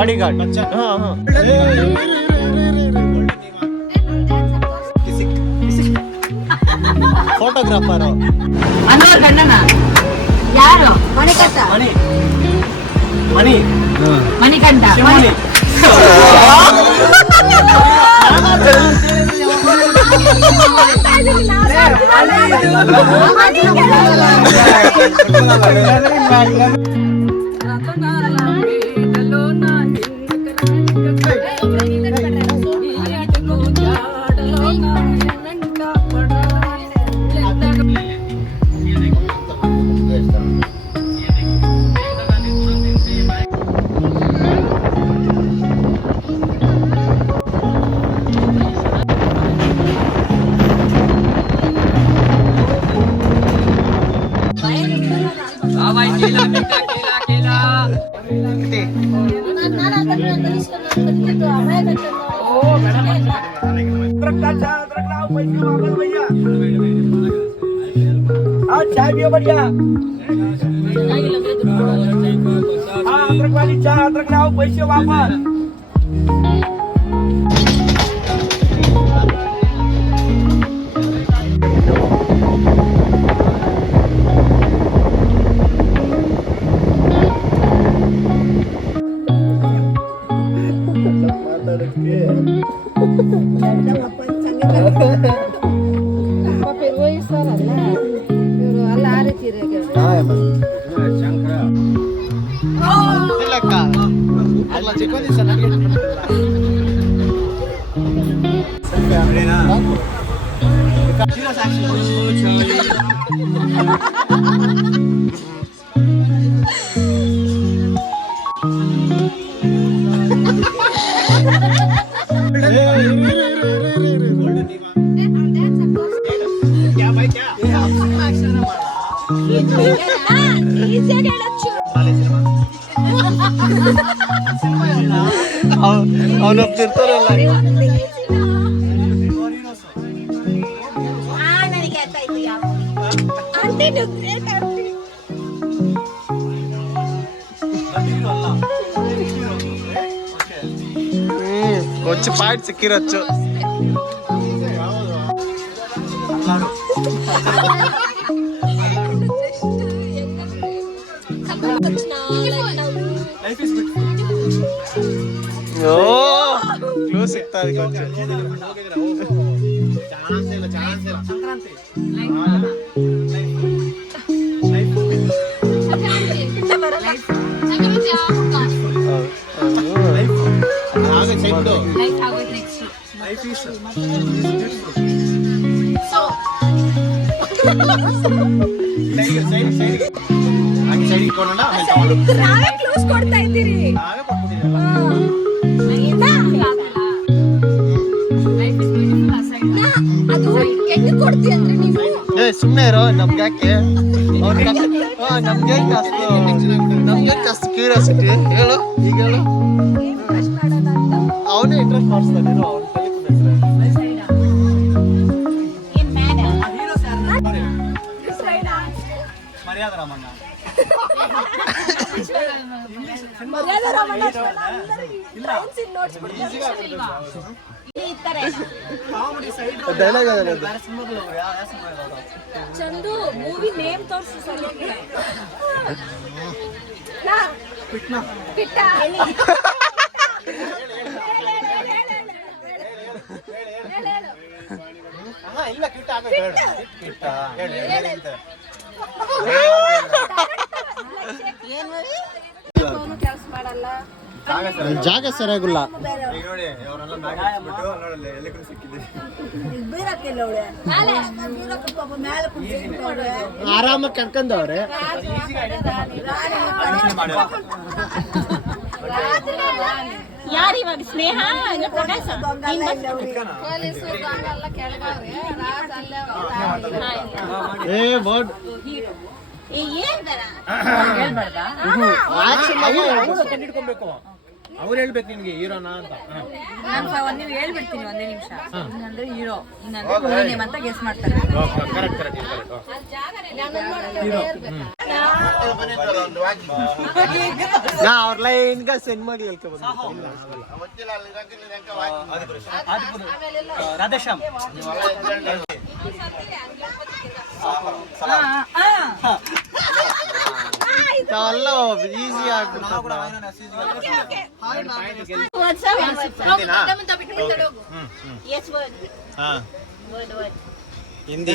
Body guard photographer ಯಾರು ಮಣಿಕಂಠ ಮಣಿಕಂಠ चाय पियो बढ़िया अदरक वाली चाय अदरक लाओ पैसे वापस ಅವನು ಹೋಗ್ತಿರ್ತಾರಲ್ಲ కొంచెం పాయింట్ సిక్కిరొచ్చు క్లూ సిక్తాది కొంచెం ಸುಮ್ಮನೆ ಇರೋ ನಮ್ಗೆ ಯಾಕೆ ನಮ್ಗೆ ಜಾಸ್ತಿ ಕ್ಯೂರಿಯಾಸಿಟಿ ಹೇಳು ಈಗ ಹೇಳು ಅವನೇ ಇಂಟ್ರೆಸ್ಟ್ ಮಾಡಿಸ್ತಾನೆ ಅವ್ನು ಚಂದು ಮೂವಿ ನೇಮ್ ತೋರಿಸು ಸರಿಯಾಗಿ ಕೆಲಸ ಮಾಡಲ್ಲ ಜಾಗ ಸರಿಯಾಗಿಲ್ಲ ಆರಾಮಾಗಿ ಕರ್ಕೊಂಡವ್ರೆ ಯಾರಿವಾಗ ಸ್ನೇಹ ಅವ್ರು ಹೇಳ್ಬೇಕು ನಿನ್ಗೆ ಹೀರೋನಾ ಅಂತ. ನೀವು ಹೇಳ್ಬಿಡ್ತೀನಿ ಒಂದೇ ನಿಮಿಷ. ಹಿಂಗಂದ್ರೆ ಹೀರೋ, ಹಿಂಗಂದ್ರೆ ಮೂವಿ ನೇಮ್ ಅಂತ ಗೆಸ್ ಮಾಡ್ತಾರೆ. ನಾ ಅವ್ರ ಲೈನ್ಗ ಸೆಂಡ್ ಮಾಡಿ ಹೇಳ್ಕೊಬೋದು. ರಾಧೇಶ್ಯಾಮ್. ಎಲ್ಲ ಈಸಿ ಆಗ್ಬಿಡ್ತದ. Hindi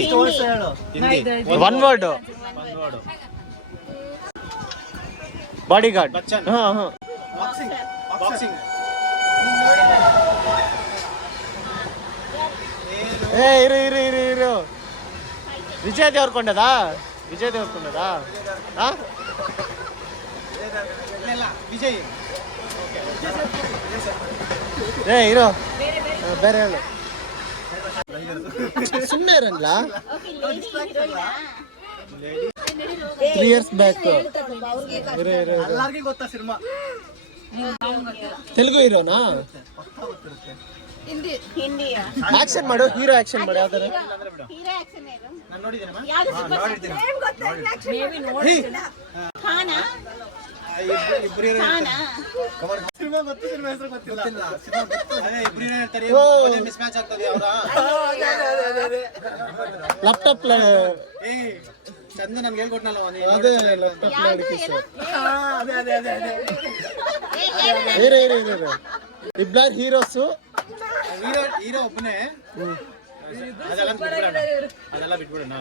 one word Bodyguard. ಏ ಇರು ಇರು ಇರು ಇರು ವಿಜಯ್ ದೇವರಕೊಂಡದಾ? ವಿಜಯ್ ದೇವರಕೊಂಡದಾ? ವಿಜಯ್ ಏ ಇರೋ ಬೇರೆ ಹೇಳು. ಸುಮ್ಮನೆ ಇರಲ್ಲ. 3 years ಬ್ಯಾಕ್. ಎಲ್ಲರಿಗೂ ಗೊತ್ತಾ ಸಿನಿಮಾ? ತೆಲುಗು ಹೀರೋನಾ? ಆಕ್ಷನ್ ಮಾಡು, ಹೀರೋ ಆಕ್ಷನ್ ಮಾಡು. ಯಾವ್ದಾರ ಲ್ಯಾಪ್ಟಾಪ್ ಚಂದ ನನ್ಗೆ ಹೇಳ್ಕೊಟ್ನಲ್ಲ. ಅದೇ ಲ್ಯಾಪ್ಟಾಪ್ ಇಬ್ಬರು ಹೀರೋಸು. ಹೀರೋ ಒಬ್ಬನೇ. ಅದೆಲ್ಲ ಬಿಟ್ಬಿಡೋಣ.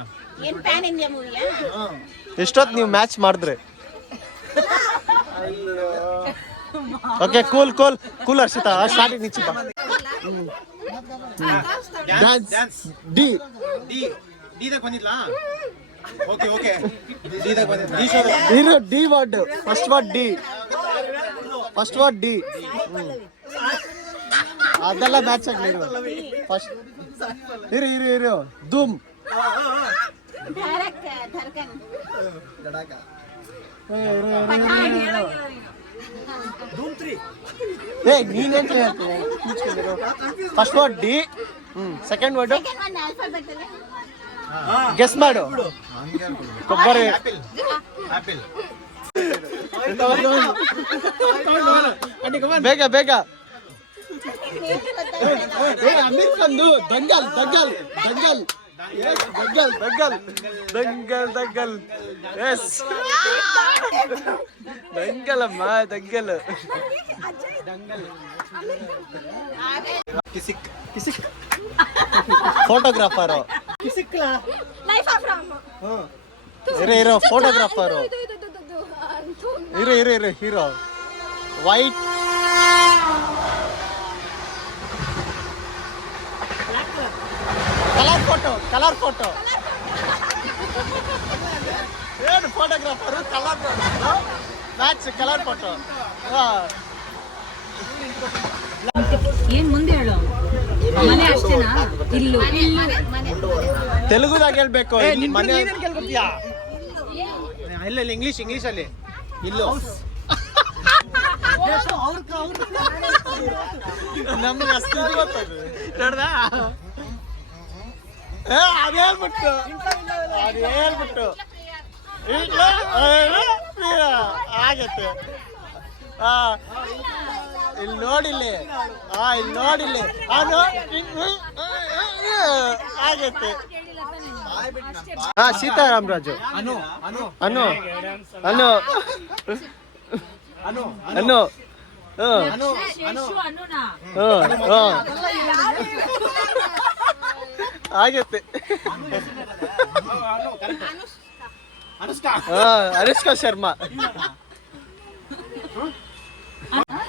ಎಷ್ಟೊತ್ತು ನೀವು ಮ್ಯಾಚ್ ಮಾಡಿದ್ರೆ? Okay cool cool cool Harshita starting ನಿಚ್ಚಿ ಬಾ. ಡ್ಯಾನ್ಸ್ ಡಿ ದಾಗ ಬಂದಿಲ್ಲ. ಓಕೆ ಓಕೆ ಡಿ ದಾಗ ಬಂದಿಲ್ಲ. ಇರು D word first word D. First word D. ಅದೆಲ್ಲ ಮ್ಯಾಚ್ ಆಗಲಿ. ಫಸ್ಟ್ ಇರು ಇರು ಇರು ಧೂಮ್. ಏ ನೀನೇಂತ ಹೇಳ್ತೀನಿ. First word D. Second word guess ಮಾಡು. ಕೊಬ್ಬರಿ ಬೇಗ ಬೇಗ. ಅಮೀರ್ ಖಾನ್ದು ದಂಗಲ್ ದಂಗಲ್ ದಂಗಲ್. ದಂಗಲ್ ದಂಗಲ್ ದಂಗಲ್ ದಂಗಲ್. ಎಸ್ ದಂಗಲಮ್ಮ ದಂಗಲ್. ಕಿಸಿಕ್ ಕಿಸಿಕ್ ಫೋಟೋಗ್ರಾಫರು. ಇರೋ ಇರೋ ಫೋಟೋಗ್ರಾಫರು. ಇರು ಇರು ಇರು hero. White colour photo. Colour photo ಏನು photographer? Colour match colour photo. ಏನ್ ಮುಂದೆ ಹೇಳು. ಮನೆ ಅಷ್ಟೇನಾ? ಇಲ್ಲು ತೆಲುಗುದಾಗ ಹೇಳ್ಬೇಕು. ಮನೆ ಕೇಳ್ಕೊತೀಯಾ? ಇಲ್ಲ ಇಲ್ಲ ಇಂಗ್ಲಿಷ್ ಅಲ್ಲಿ ಇಲ್ಲೋ. ನಮ್ಗೆ ಅಷ್ಟು ನೋಡ್ದಾ? ಅದು ಹೇಳ್ಬಿಟ್ಟು ಆಗತ್ತೆ. ಇಲ್ಲಿ ನೋಡಿಲ್ಲಿ. ಇಲ್ಲಿ ನೋಡಿಲ್ಲಿ ಅದು ಆಗತ್ತೆ. ಸೀತಾರಾಮರಾಜು. ಅನು ಅನು ಅನು ಅನು ಅನು ಅನು ಅನು ಆಗತ್ತೆ. ಅನುಷ್ಕಾ ಶರ್ಮಾ.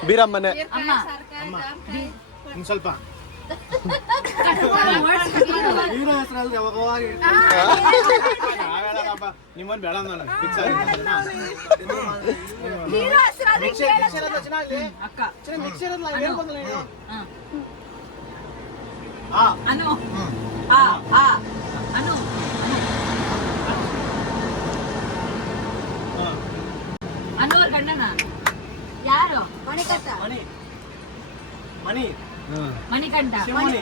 ಬೀರಮ್ಮನೆ. ಸ್ವಲ್ಪ ಹೀರೋ ಹೆಸರಲ್ಲಿ ನಿಮ್ಮನ್ ಬೇಡ ಅನ್ನೋರ್ ಗಂಡನ ಯಾರು? ಮಣಿ ಮಣಿಕಂಠ ಶಿವಮಣಿ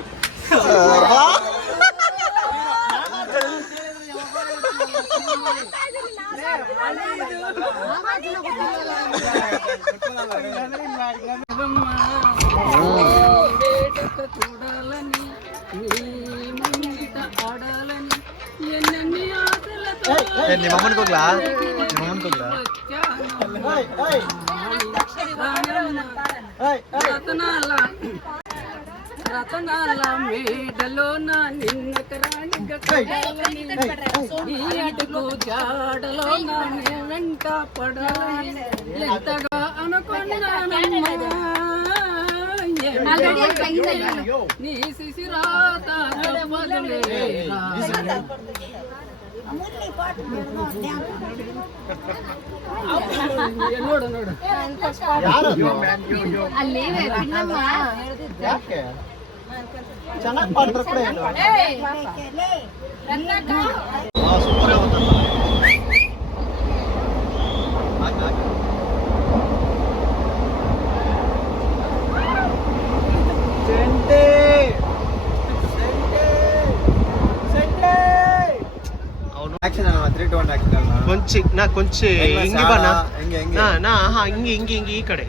చూడాలని నీ ముంగిట ఆడాలని ఎన్నెన్ని ఆశలతో ನಿಮ್ಮಮ್ಮನ ಕೂಗ್ಲಾ ನಿಮ್ಮಮ್ಮನ ಕೂಗ್ಲಾ రతనాల మేడలో నా నిన్న కరాణి అటుకు జాడలో నా వెంట పడాలని ఎంతగా అనుకున్నానమ్మా నీ శిశిరాత ನೋಡು ನೋಡು ಯಾಕೆ ಚೆನ್ನಾಗಿ ಪಾಡ್ರೆ ಕೂಡ ಏನು ಸೂಪರ್ కొంచెం ఇంగి బన్నా ಹೆಂಗೆ ನಾ ಹಾ ಹಿಂಗಿ ಈ ಕಡೆ